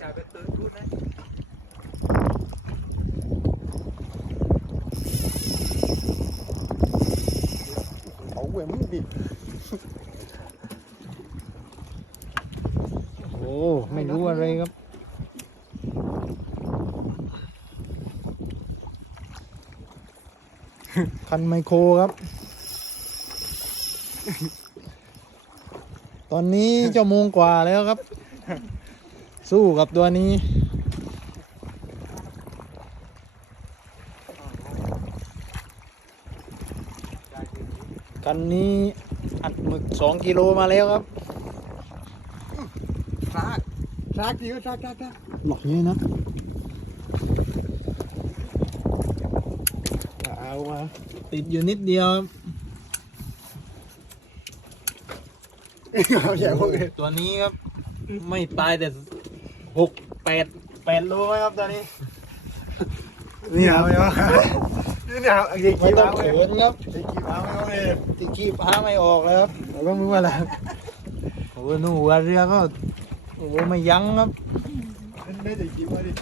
จ่ายไปตื้อทุนนะเอาเว้ยมึงดิโอ้ไม่รู้อะไรครับคันไมโครครับ ตอนนี้ชั่วโมงกว่าแล้วครับ สู้กับตัวนี้ คันนี้อัดหมึกสองกิโลมาแล้วครับซากซากดีก็ซากซากซากหลอกนี้นะเอามาติดอยู่นิดเดียวครับเอาใหญ่พวกเลยตัวนี้ครับ ไม่ตายแต่ หกแปดแปดโลไหมครับตอนนี้นี่เอาไหมวะนี่เไอ้ม่กีต้บ้าองเขไม่เอานครับไอ้กีบ้าไม่เอาติ๊กีพ้าไม่ออกแล้วครับแล้วก็ไม่อะไรโอ้โหนู่นวเรือก็โอ้โหไม่ยั้งครับ นั่นไม่ได้กีบ้าดิ